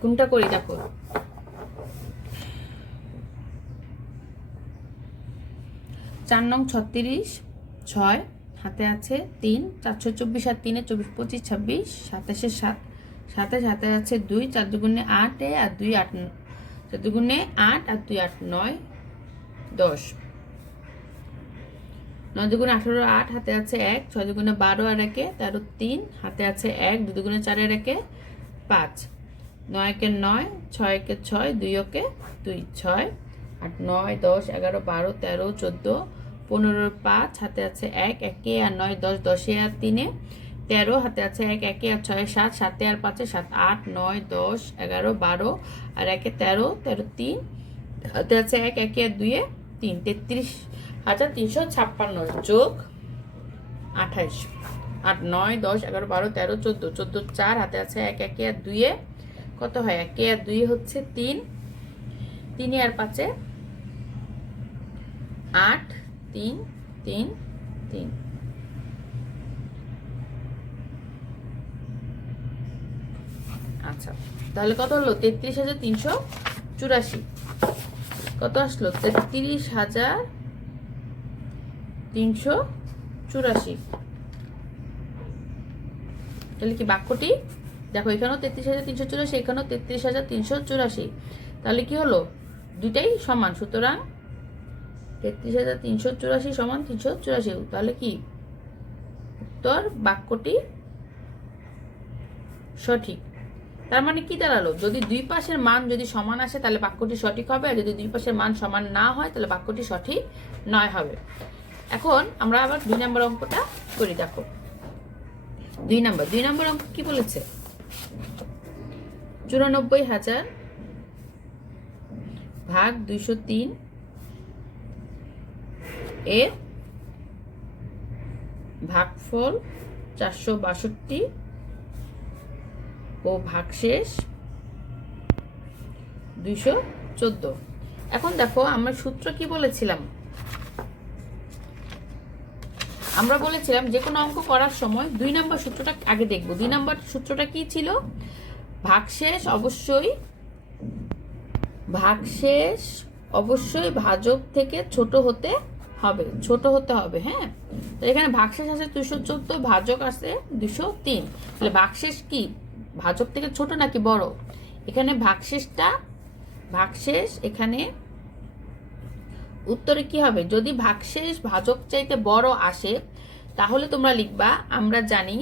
কোনটা করি দেখো। 4 নং 36, 6 হাতে আছে 3, 424 আর 3 24 25 26, 27 7 27 হাতে আছে 2, 4 দুগুণে 8 আর 2 8, 4 দুগুণে 8 আর 2 8 9 10, 9 দুগুণে 18 8 হাতে আছে 1, 6 দুগুণে 12 আর 1 13 3 হাতে আছে 1, 2 দুগুণে 4 আর 1 5, 9 একে 9, 6 একে 6, 2 একে 2, 6 8 9 10 11 12 13 14 15 5 হাতে আছে 1, 1 আর 9 10, 10 আর 3 13 হাতে আছে 1, 1 আর 6 7, 7 আর 5 7 8 9 10 11 12 আর 1 13 13 3 হাতে আছে 1, 1 আর 2 3 33,356 যোগ 28 8 9 10 11 12 13 14 14 4 হাতে আছে 1, 1 আর 2 কত হয়? 1 আর 2 হচ্ছে 3, 3 আর 5 8 3 3 3। আচ্ছা, তাহলে কত হলো? 33,384। কত আসলো? 33,384। তাহলে কি বাক্যটি দেখো, এখানেও 33,384, এখানেও 33,384। তাহলে কি হলো? দুইটাই সমান, সুতরাং 33,384 সমান 384। তাহলে কি উত্তর বাক্যটি সঠিক। তার মানে কি দাঁড়ালো? যদি দুই পাশের মান যদি সমান আসে তাহলে বাক্যটি সঠিক হবে, আর যদি দুই পাশের মান সমান না হয় তাহলে বাক্যটি সঠিক নয় হবে। এখন আমরা আবার 2 নম্বর অঙ্কটা করি। দেখো 2 নম্বর অঙ্ক কি বলেছে? 94,000 ভাগ 203 এর ভাগফল 462 ও ভাগশেষ 214। এখন দেখো আমরা সূত্র কি বলেছিলাম? আমরা বলেছিলাম যে কোনো অঙ্ক করার সময় 2 নম্বর সূত্রটা আগে দেখব। 2 নম্বর সূত্রটা কি ছিল? ভাগশেষ অবশ্যই ভাজক থেকে ছোট হতে হবে। হ্যাঁ, তো এখানে ভাগশেষ আছে 214, ভাজক আছে 203। তাহলে ভাগশেষ কি ভাজক থেকে ছোট নাকি বড়? এখানে ভাগশেষ এখানে উত্তরে কি হবে? যদি ভাগশেষ ভাজক চাইতে বড় আসে তাহলে তোমরা লিখবা, আমরা জানি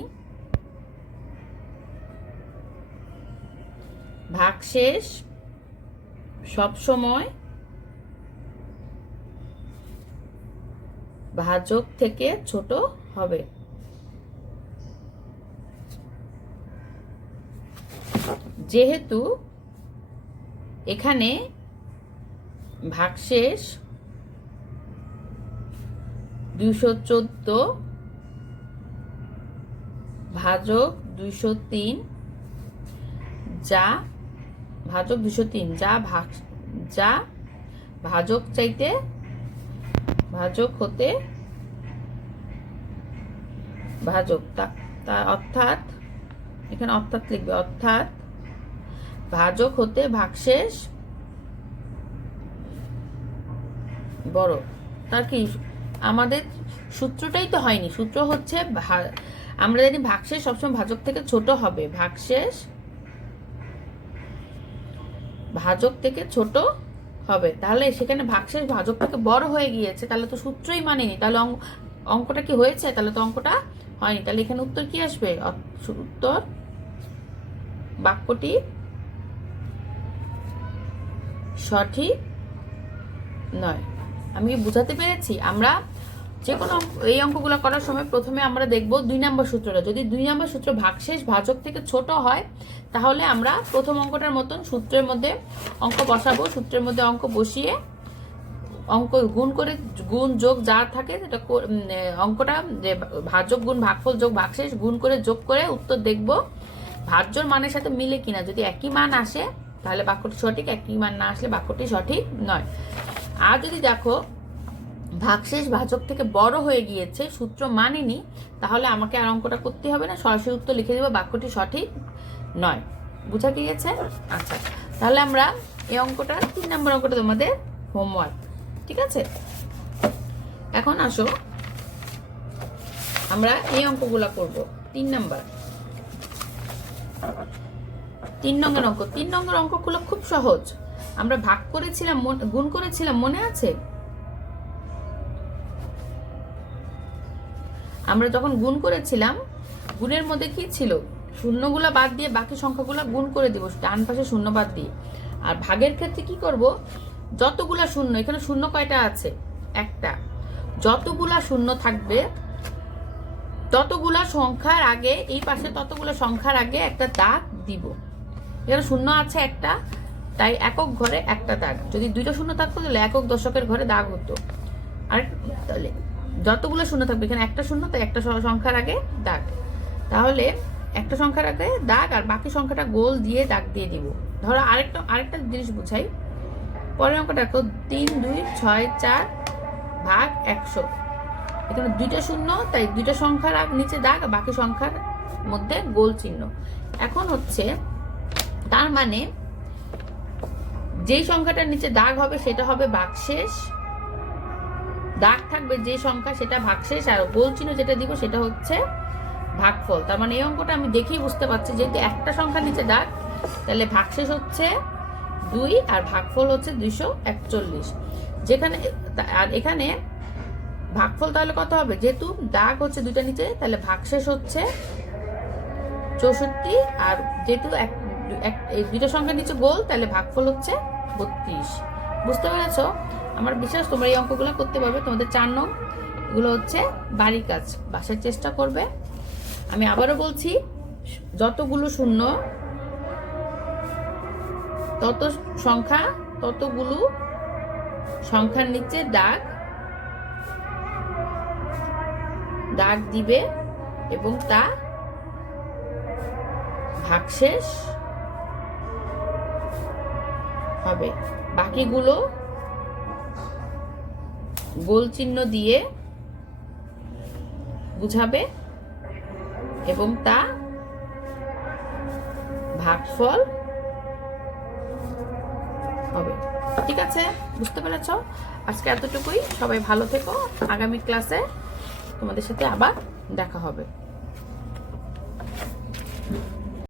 ভাগশেষ সবসময় ভাজক থেকে ছোট হবে। যেহেতু এখানে ভাগশেষ 214 ভাজক 203 যা ভাজক চাইতে ভাজক হতে ভাজক, অর্থাৎ এখানে অর্থাৎ লিখবে, অর্থাৎ ভাজক হতে ভাগশেষ বড়। তার কি আমাদের সূত্রটাই তো হয়নি। সূত্র হচ্ছে আমরা জানি ভাগশেষ সবসময় ভাজক থেকে ছোট হবে, ভাগশেষ ভাজক থেকে ছোট হবে। তাহলে সেখানে ভাগশেষ ভাজক থেকে বড় হয়ে গিয়েছে, তাহলে তো সূত্রই মানেনি। তাহলে অঙ্কটা কি হয়েছে? তাহলে তো অঙ্কটা হয়নি। তাহলে এখানে উত্তর কি আসবে? উত্তর বাক্যটি সঠিক নয়। আমি বুঝাতে পেরেছি? আমরা যে কোনো এই অঙ্কগুলো করার সময় প্রথমে আমরা দেখব 2 নম্বর সূত্রটা। যদি 2 নম্বর সূত্র ভাগশেষ ভাজক থেকে ছোট হয় তাহলে আমরা প্রথম অঙ্কটার মতন সূত্রের মধ্যে অঙ্ক বসাবো। সূত্রের মধ্যে অঙ্ক বসিয়ে অঙ্ক গুণ যোগ যা থাকে সেটা অঙ্কটা যে ভাজক গুণ ভাগফল যোগ ভাগশেষ গুণ করে যোগ করে উত্তর দেখব ভাজ্যর মানের সাথে মিলে কিনা। যদি একই মান আসে তাহলে বাক্যটি সঠিক, একই মান না আসলে বাক্যটি সঠিক নয়। আর যদি দেখো ভাগশেষ ভাজক থেকে বড় হয়ে গিয়েছে, সূত্র মানেনি, তাহলে আমাকে আর অঙ্কটা করতে হবে না, সরাসরি উত্তর লিখে দেবো বাক্যটি সঠিক নয়। বুঝা গিয়েছে? আচ্ছা, তাহলে আমরা এই অঙ্কটা 3 নম্বর অঙ্কটা তোমাদের হোমওয়ার্ক, ঠিক আছে? এখন আসো আমরা এই অঙ্কগুলো করব। 3 নম্বর 3 নম্বর অঙ্ক, 3 নম্বর অঙ্কগুলো খুব সহজ। আমরা ভাগ করেছিলাম, গুণ করেছিলাম, মনে আছে? আমরা যখন গুণ করেছিলাম, গুণের মধ্যে কি ছিল? শূন্যগুলো বাদ দিয়ে বাকি সংখ্যাগুলো গুণ করে দিব, ডান পাশে শূন্য বাদ দিয়ে। আর ভাগের ক্ষেত্রে কি করব? যতগুলা শূন্য, এখানে শূন্য কয়টা আছে? একটা। যতগুলা শূন্য থাকবে ততগুলা সংখ্যার আগে, এই পাশে ততগুলা সংখ্যার আগে একটা দাগ দিব। এখানে শূন্য আছে একটা, তাই একক ঘরে একটা দাগ। যদি দুইটা শূন্য থাকতো তাহলে একক দশকের ঘরে দাগ হতো। আর তাহলে যতগুলো শূন্য থাকবে, এখানে একটা শূন্য, তাই একটা সংখ্যার আগে দাগ। তাহলে একটা সংখ্যার আগে দাগ আর বাকি সংখ্যাটা গোল দিয়ে দাগ দিয়ে দিব। ধরো আরেকটা জিনিস বুঝাই। পরের অঙ্কটা দেখো, 3, 2, 6, 4 ভাগ 100। এখানে দুইটা শূন্য, তাই দুইটা সংখ্যার নিচে দাগ আর বাকি সংখ্যার মধ্যে গোল চিহ্ন। এখন হচ্ছে, তার মানে যেই সংখ্যাটার নিচে দাগ হবে সেটা হবে ভাগশেষ, দাগ থাকবে যে সংখ্যা সেটা ভাগশেষ, আর গোল চিহ্ন যেটা দিব সেটা হচ্ছে ভাগফল। তার মানে এই অঙ্কটা আমি দেখেই বুঝতে পারছি, যেহেতু একটা সংখ্যার নিচে দাগ, তাহলে ভাগশেষ হচ্ছে 2 আর ভাগফল হচ্ছে 241। যেখানে আর এখানে ভাগফল তাহলে কত হবে? যেহেতু দাগ হচ্ছে দুইটা নিচে, তাহলে ভাগশেষ হচ্ছে 64, আর যেহেতু এই দুইটা সংখ্যার নিচে গোল, তাহলে ভাগফল হচ্ছে 32। বুঝতে পেরেছো? আমার বিশ্বাস তোমরা এই অঙ্কগুলো করতে পারবে। তোমাদের 4 নং এগুলো হচ্ছে বাড়ির কাজ, বাসার চেষ্টা করবে। আমি আবারও বলছি, যতগুলো শূন্য তত সংখ্যা, ততগুলো সংখ্যার নিচে দাগ দিবে এবং তা ভাগশেষ হবে। বাকিগুলো গোল চিহ্ন দিয়ে বুঝাবে এবং তা ভাগফল হবে। ঠিক আছে? বুঝতে পেরেছ? আজকে এতটুকুই। সবাই ভালো থেকো। আগামী ক্লাসে তোমাদের সাথে আবার দেখা হবে।